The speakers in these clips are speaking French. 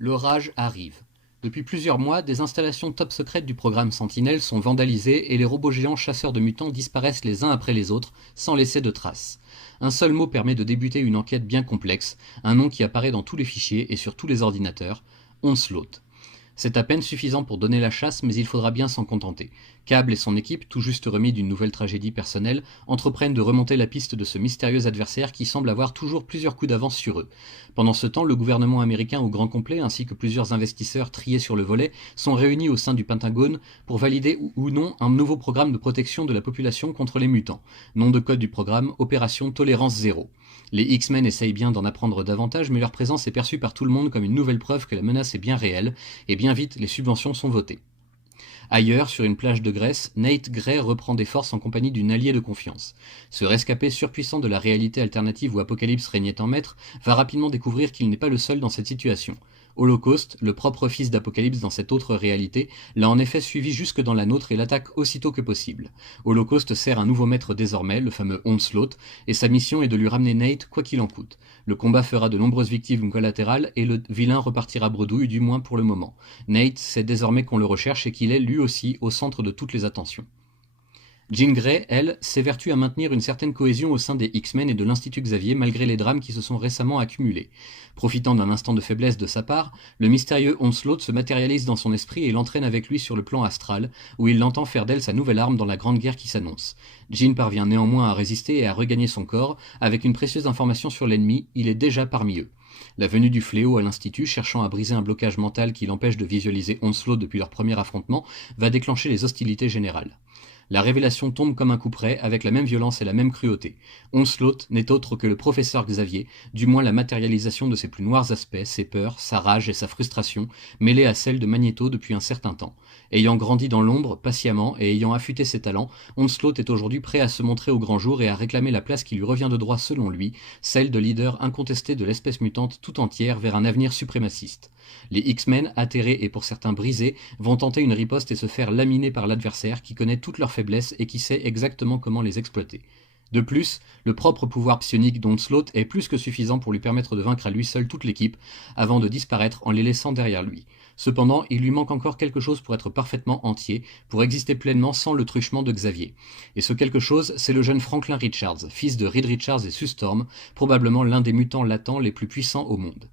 L'orage arrive. Depuis plusieurs mois, des installations top secrètes du programme Sentinelle sont vandalisées et les robots géants chasseurs de mutants disparaissent les uns après les autres, sans laisser de traces. Un seul mot permet de débuter une enquête bien complexe, un nom qui apparaît dans tous les fichiers et sur tous les ordinateurs, Onslaught. C'est à peine suffisant pour donner la chasse, mais il faudra bien s'en contenter. Cable et son équipe, tout juste remis d'une nouvelle tragédie personnelle, entreprennent de remonter la piste de ce mystérieux adversaire qui semble avoir toujours plusieurs coups d'avance sur eux. Pendant ce temps, le gouvernement américain au grand complet, ainsi que plusieurs investisseurs triés sur le volet, sont réunis au sein du Pentagone pour valider ou non un nouveau programme de protection de la population contre les mutants. Nom de code du programme, Opération Tolérance Zéro. Les X-Men essayent bien d'en apprendre davantage, mais leur présence est perçue par tout le monde comme une nouvelle preuve que la menace est bien réelle, et bien vite les subventions sont votées. Ailleurs, sur une plage de Grèce, Nate Gray reprend des forces en compagnie d'une alliée de confiance. Ce rescapé surpuissant de la réalité alternative où Apocalypse régnait en maître va rapidement découvrir qu'il n'est pas le seul dans cette situation. Holocaust, le propre fils d'Apocalypse dans cette autre réalité, l'a en effet suivi jusque dans la nôtre et l'attaque aussitôt que possible. Holocaust sert un nouveau maître désormais, le fameux Onslaught, et sa mission est de lui ramener Nate quoi qu'il en coûte. Le combat fera de nombreuses victimes collatérales et le vilain repartira bredouille, du moins pour le moment. Nate sait désormais qu'on le recherche et qu'il est lui aussi au centre de toutes les attentions. Jean Grey, elle, s'évertue à maintenir une certaine cohésion au sein des X-Men et de l'Institut Xavier malgré les drames qui se sont récemment accumulés. Profitant d'un instant de faiblesse de sa part, le mystérieux Onslaught se matérialise dans son esprit et l'entraîne avec lui sur le plan astral, où il l'entend faire d'elle sa nouvelle arme dans la grande guerre qui s'annonce. Jean parvient néanmoins à résister et à regagner son corps, avec une précieuse information sur l'ennemi, il est déjà parmi eux. La venue du fléau à l'Institut, cherchant à briser un blocage mental qui l'empêche de visualiser Onslaught depuis leur premier affrontement, va déclencher les hostilités générales. La révélation tombe comme un coup près, avec la même violence et la même cruauté. Onslaught n'est autre que le professeur Xavier, du moins la matérialisation de ses plus noirs aspects, ses peurs, sa rage et sa frustration, mêlées à celles de Magneto depuis un certain temps. Ayant grandi dans l'ombre, patiemment, et ayant affûté ses talents, Onslaught est aujourd'hui prêt à se montrer au grand jour et à réclamer la place qui lui revient de droit selon lui, celle de leader incontesté de l'espèce mutante tout entière vers un avenir suprémaciste. Les X-Men, atterrés et pour certains brisés, vont tenter une riposte et se faire laminer par l'adversaire qui connaît toutes leurs faiblesses et qui sait exactement comment les exploiter. De plus, le propre pouvoir psionique d'Onslaught est plus que suffisant pour lui permettre de vaincre à lui seul toute l'équipe, avant de disparaître en les laissant derrière lui. Cependant, il lui manque encore quelque chose pour être parfaitement entier, pour exister pleinement sans le truchement de Xavier. Et ce quelque chose, c'est le jeune Franklin Richards, fils de Reed Richards et Sue Storm, probablement l'un des mutants latents les plus puissants au monde.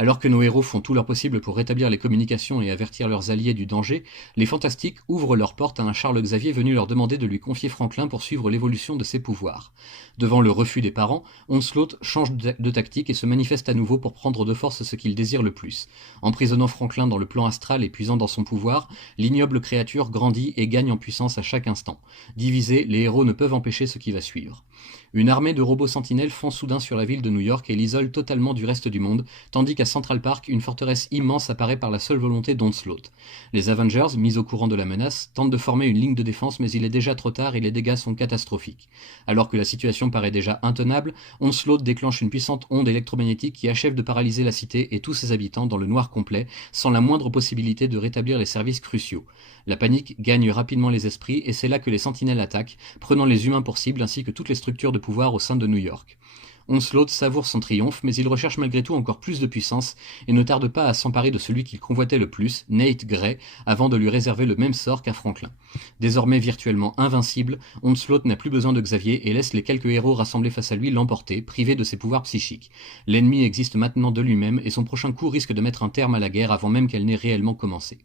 Alors que nos héros font tout leur possible pour rétablir les communications et avertir leurs alliés du danger, les Fantastiques ouvrent leurs portes à un Charles Xavier venu leur demander de lui confier Franklin pour suivre l'évolution de ses pouvoirs. Devant le refus des parents, Onslaught change de tactique et se manifeste à nouveau pour prendre de force ce qu'il désire le plus. Emprisonnant Franklin dans le plan astral et puisant dans son pouvoir, l'ignoble créature grandit et gagne en puissance à chaque instant. Divisés, les héros ne peuvent empêcher ce qui va suivre. Une armée de robots sentinelles fond soudain sur la ville de New York et l'isole totalement du reste du monde, tandis qu'à Central Park, une forteresse immense apparaît par la seule volonté d'Onslaught. Les Avengers, mis au courant de la menace, tentent de former une ligne de défense, mais il est déjà trop tard et les dégâts sont catastrophiques. Alors que la situation paraît déjà intenable, Onslaught déclenche une puissante onde électromagnétique qui achève de paralyser la cité et tous ses habitants dans le noir complet, sans la moindre possibilité de rétablir les services cruciaux. La panique gagne rapidement les esprits et c'est là que les sentinelles attaquent, prenant les humains pour cible ainsi que toutes les structures de pouvoir au sein de New York. Onslaught savoure son triomphe, mais il recherche malgré tout encore plus de puissance et ne tarde pas à s'emparer de celui qu'il convoitait le plus, Nate Gray, avant de lui réserver le même sort qu'à Franklin. Désormais virtuellement invincible, Onslaught n'a plus besoin de Xavier et laisse les quelques héros rassemblés face à lui l'emporter, privé de ses pouvoirs psychiques. L'ennemi existe maintenant de lui-même et son prochain coup risque de mettre un terme à la guerre avant même qu'elle n'ait réellement commencé.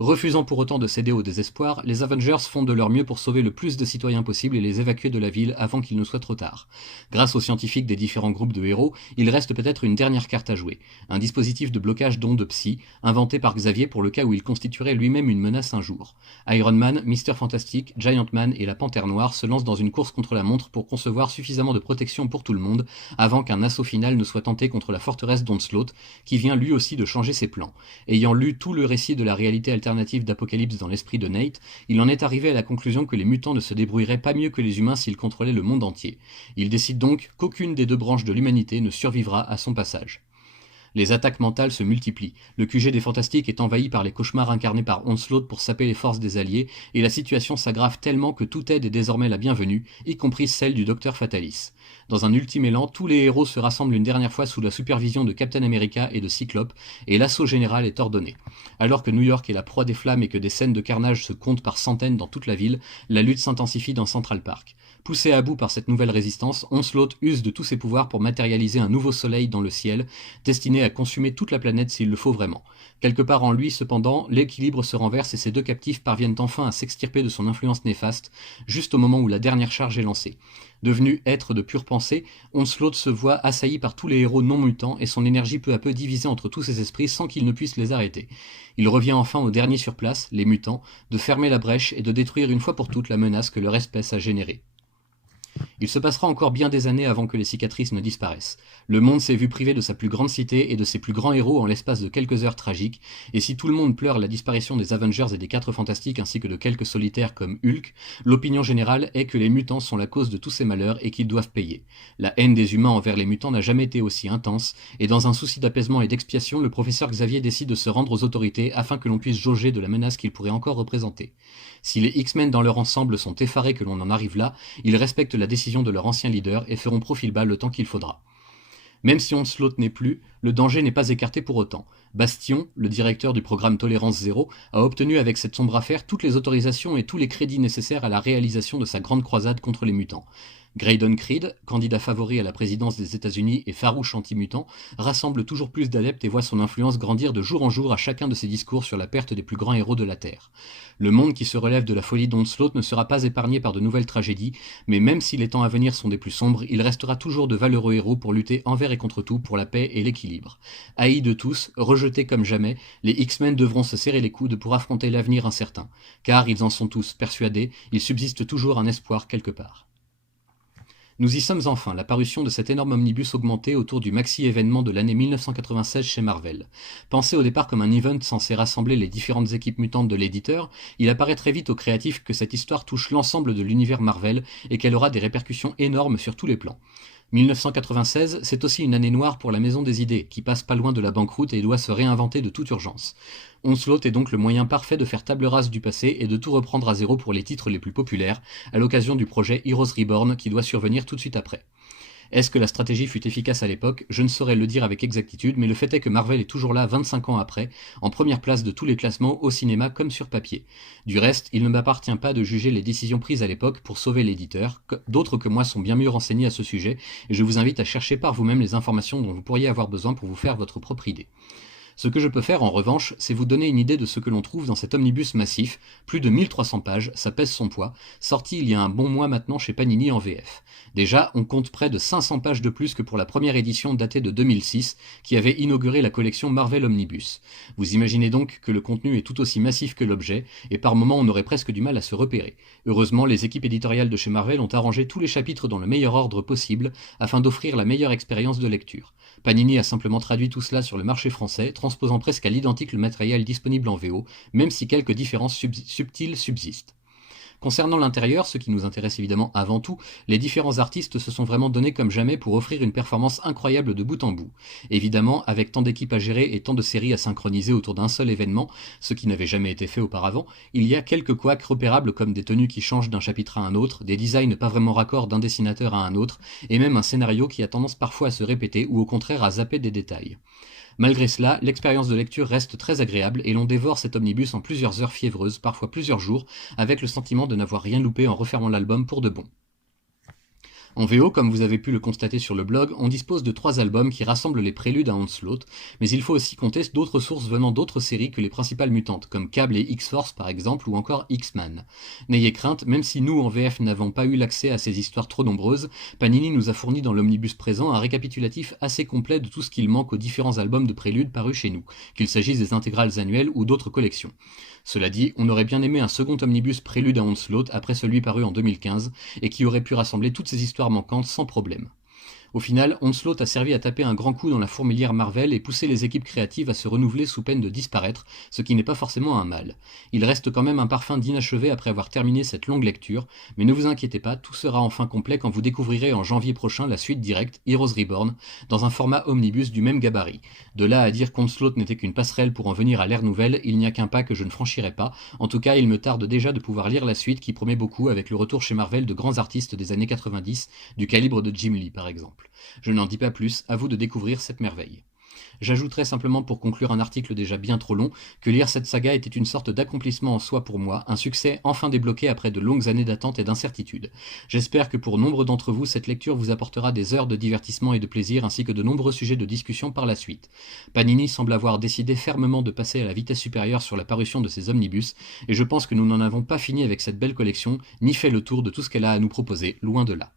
Refusant pour autant de céder au désespoir, les Avengers font de leur mieux pour sauver le plus de citoyens possible et les évacuer de la ville avant qu'il ne soit trop tard. Grâce aux scientifiques des différents groupes de héros, il reste peut-être une dernière carte à jouer, un dispositif de blocage d'ondes psy, inventé par Xavier pour le cas où il constituerait lui-même une menace un jour. Iron Man, Mr. Fantastic, Giant Man et la Panthère Noire se lancent dans une course contre la montre pour concevoir suffisamment de protection pour tout le monde, avant qu'un assaut final ne soit tenté contre la forteresse d'Onslaught, qui vient lui aussi de changer ses plans. Ayant lu tout le récit de la réalité alternative d'Apocalypse dans l'esprit de Nate, il en est arrivé à la conclusion que les mutants ne se débrouilleraient pas mieux que les humains s'ils contrôlaient le monde entier. Il décide donc qu'aucune des deux branches de l'humanité ne survivra à son passage. Les attaques mentales se multiplient, le QG des Fantastiques est envahi par les cauchemars incarnés par Onslaught pour saper les forces des Alliés, et la situation s'aggrave tellement que toute aide est désormais la bienvenue, y compris celle du Docteur Fatalis. Dans un ultime élan, tous les héros se rassemblent une dernière fois sous la supervision de Captain America et de Cyclope, et l'assaut général est ordonné. Alors que New York est la proie des flammes et que des scènes de carnage se comptent par centaines dans toute la ville, la lutte s'intensifie dans Central Park. Poussé à bout par cette nouvelle résistance, Onslaught use de tous ses pouvoirs pour matérialiser un nouveau soleil dans le ciel, destiné à consumer toute la planète s'il le faut vraiment. Quelque part en lui, cependant, l'équilibre se renverse et ses deux captifs parviennent enfin à s'extirper de son influence néfaste, juste au moment où la dernière charge est lancée. Devenu être de pure pensée, Onslaught se voit assailli par tous les héros non mutants et son énergie peu à peu divisée entre tous ses esprits sans qu'ils ne puissent les arrêter. Il revient enfin aux derniers sur place, les mutants, de fermer la brèche et de détruire une fois pour toutes la menace que leur espèce a générée. Il se passera encore bien des années avant que les cicatrices ne disparaissent. Le monde s'est vu privé de sa plus grande cité et de ses plus grands héros en l'espace de quelques heures tragiques, et si tout le monde pleure la disparition des Avengers et des 4 Fantastiques ainsi que de quelques solitaires comme Hulk, l'opinion générale est que les mutants sont la cause de tous ces malheurs et qu'ils doivent payer. La haine des humains envers les mutants n'a jamais été aussi intense, et dans un souci d'apaisement et d'expiation, le professeur Xavier décide de se rendre aux autorités afin que l'on puisse jauger de la menace qu'ils pourraient encore représenter. Si les X-Men dans leur ensemble sont effarés que l'on en arrive là, ils respectent la décision de leur ancien leader et feront profil bas le temps qu'il faudra. Même si Onslaught n'est plus, le danger n'est pas écarté pour autant. Bastion, le directeur du programme Tolérance Zéro, a obtenu avec cette sombre affaire toutes les autorisations et tous les crédits nécessaires à la réalisation de sa grande croisade contre les mutants. Graydon Creed, candidat favori à la présidence des États-Unis et farouche anti-mutant, rassemble toujours plus d'adeptes et voit son influence grandir de jour en jour à chacun de ses discours sur la perte des plus grands héros de la Terre. Le monde qui se relève de la folie d'Onslaught ne sera pas épargné par de nouvelles tragédies, mais même si les temps à venir sont des plus sombres, il restera toujours de valeureux héros pour lutter envers et contre tout pour la paix et l'équilibre. Haïs de tous, rejetés comme jamais, les X-Men devront se serrer les coudes pour affronter l'avenir incertain, car ils en sont tous persuadés, il subsiste toujours un espoir quelque part. Nous y sommes enfin, la parution de cet énorme omnibus augmenté autour du maxi-événement de l'année 1996 chez Marvel. Pensé au départ comme un event censé rassembler les différentes équipes mutantes de l'éditeur, il apparaît très vite aux créatifs que cette histoire touche l'ensemble de l'univers Marvel et qu'elle aura des répercussions énormes sur tous les plans. 1996, c'est aussi une année noire pour la Maison des Idées, qui passe pas loin de la banqueroute et doit se réinventer de toute urgence. Onslaught est donc le moyen parfait de faire table rase du passé et de tout reprendre à zéro pour les titres les plus populaires, à l'occasion du projet Heroes Reborn qui doit survenir tout de suite après. Est-ce que la stratégie fut efficace à l'époque? Je ne saurais le dire avec exactitude, mais le fait est que Marvel est toujours là 25 ans après, en première place de tous les classements au cinéma comme sur papier. Du reste, il ne m'appartient pas de juger les décisions prises à l'époque pour sauver l'éditeur, d'autres que moi sont bien mieux renseignés à ce sujet, et je vous invite à chercher par vous-même les informations dont vous pourriez avoir besoin pour vous faire votre propre idée. Ce que je peux faire en revanche, c'est vous donner une idée de ce que l'on trouve dans cet omnibus massif, plus de 1300 pages, ça pèse son poids, sorti il y a un bon mois maintenant chez Panini en VF. Déjà, on compte près de 500 pages de plus que pour la première édition datée de 2006, qui avait inauguré la collection Marvel Omnibus. Vous imaginez donc que le contenu est tout aussi massif que l'objet, et par moments on aurait presque du mal à se repérer. Heureusement, les équipes éditoriales de chez Marvel ont arrangé tous les chapitres dans le meilleur ordre possible, afin d'offrir la meilleure expérience de lecture. Panini a simplement traduit tout cela sur le marché français, transposant presque à l'identique le matériel disponible en VO, même si quelques différences subtiles subsistent. Concernant l'intérieur, ce qui nous intéresse évidemment avant tout, les différents artistes se sont vraiment donnés comme jamais pour offrir une performance incroyable de bout en bout. Évidemment, avec tant d'équipes à gérer et tant de séries à synchroniser autour d'un seul événement, ce qui n'avait jamais été fait auparavant, il y a quelques couacs repérables comme des tenues qui changent d'un chapitre à un autre, des designs pas vraiment raccords d'un dessinateur à un autre, et même un scénario qui a tendance parfois à se répéter ou au contraire à zapper des détails. Malgré cela, l'expérience de lecture reste très agréable et l'on dévore cet omnibus en plusieurs heures fiévreuses, parfois plusieurs jours, avec le sentiment de n'avoir rien loupé en refermant l'album pour de bon. En VO, comme vous avez pu le constater sur le blog, on dispose de 3 albums qui rassemblent les préludes à Onslaught, mais il faut aussi compter d'autres sources venant d'autres séries que les principales mutantes, comme Cable et X-Force par exemple, ou encore X-Man. N'ayez crainte, même si nous en VF n'avons pas eu l'accès à ces histoires trop nombreuses, Panini nous a fourni dans l'omnibus présent un récapitulatif assez complet de tout ce qu'il manque aux différents albums de préludes parus chez nous, qu'il s'agisse des intégrales annuelles ou d'autres collections. Cela dit, on aurait bien aimé un second omnibus prélude à Onslaught après celui paru en 2015, et qui aurait pu rassembler toutes ces histoires manquantes sans problème. Au final, Onslaught a servi à taper un grand coup dans la fourmilière Marvel et pousser les équipes créatives à se renouveler sous peine de disparaître, ce qui n'est pas forcément un mal. Il reste quand même un parfum d'inachevé après avoir terminé cette longue lecture, mais ne vous inquiétez pas, tout sera enfin complet quand vous découvrirez en janvier prochain la suite directe, Heroes Reborn, dans un format omnibus du même gabarit. De là à dire qu'Onslaught n'était qu'une passerelle pour en venir à l'ère nouvelle, il n'y a qu'un pas que je ne franchirai pas. En tout cas, il me tarde déjà de pouvoir lire la suite qui promet beaucoup avec le retour chez Marvel de grands artistes des années 90, du calibre de Jim Lee par exemple. Je n'en dis pas plus, à vous de découvrir cette merveille. J'ajouterai simplement pour conclure un article déjà bien trop long, que lire cette saga était une sorte d'accomplissement en soi pour moi, un succès enfin débloqué après de longues années d'attente et d'incertitude. J'espère que pour nombre d'entre vous, cette lecture vous apportera des heures de divertissement et de plaisir ainsi que de nombreux sujets de discussion par la suite. Panini semble avoir décidé fermement de passer à la vitesse supérieure sur la parution de ses omnibus, et je pense que nous n'en avons pas fini avec cette belle collection, ni fait le tour de tout ce qu'elle a à nous proposer, loin de là.